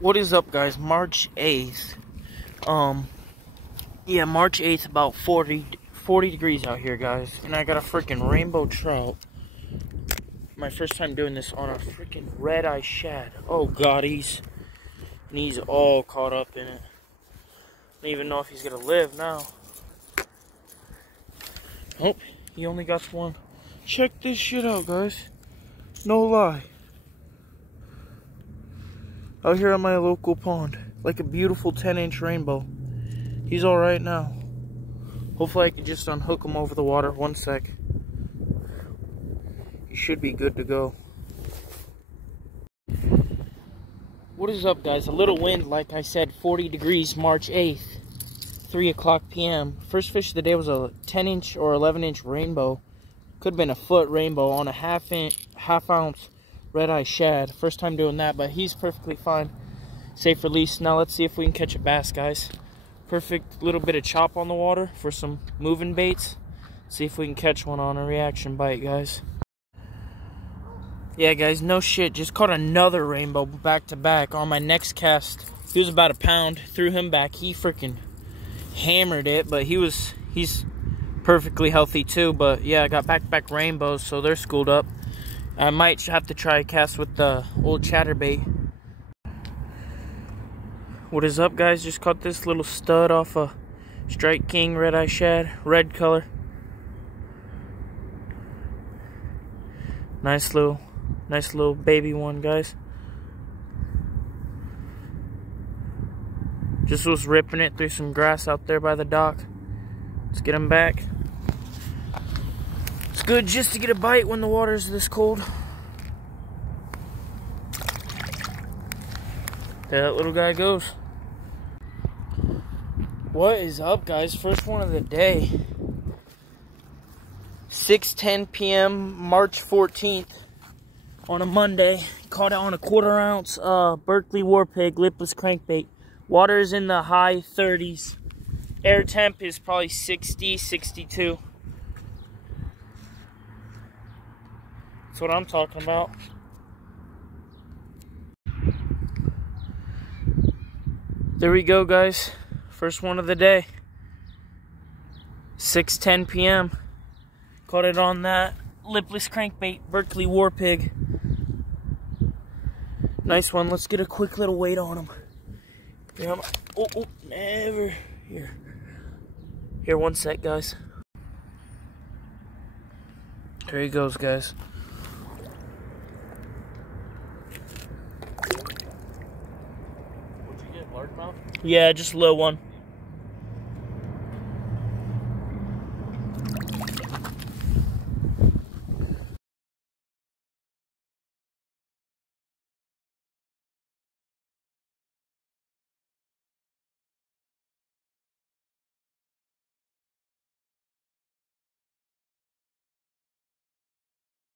What is up, guys? March 8th. Yeah, March 8th, about 40 degrees out here, guys. And I got a freaking rainbow trout. My first time doing this on a freaking red-eye shad. Oh, God, he's all caught up in it. I don't even know if he's going to live now. Oh, he only got one. Check this shit out, guys. No lie. Out here on my local pond, like a beautiful 10-inch rainbow. He's all right now. Hopefully I can just unhook him over the water. One sec. He should be good to go. What is up, guys? A little wind, like I said, 40 degrees, March 8th, 3 o'clock p.m. First fish of the day was a 10-inch or 11-inch rainbow. Could have been a foot rainbow on a half-ounce red-eye shad. First time doing that, but he's perfectly fine. Safe release. Now let's see if we can catch a bass, guys. Perfect little bit of chop on the water for some moving baits. See if we can catch one on a reaction bite, guys. Yeah, guys, no shit. Just caught another rainbow back-to-back on my next cast. He was about a pound. Threw him back. He freaking hammered it, but he's perfectly healthy too. But yeah, I got back-to-back rainbows, so they're schooled up. I might have to try a cast with the old chatterbait. What is up, guys? Just caught this little stud off a Strike King red-eye shad, red color. Nice little baby one, guys. Just was ripping it through some grass out there by the dock. Let's get him back. It's good just to get a bite when the water's this cold. There that little guy goes. What is up, guys? First one of the day. 6:10 p.m. March 14th on a Monday. Caught it on a 1/4 ounce Berkeley War Pig lipless crankbait. Water is in the high 30s. Air temp is probably 60, 62. That's what I'm talking about. There we go, guys. First one of the day. 6:10 p.m. Caught it on that lipless crankbait Berkeley War Pig. Nice one. Let's get a quick little weight on him. Yeah, never. Here, one sec, guys. There he goes, guys. What'd you get, largemouth? Yeah, just a little one.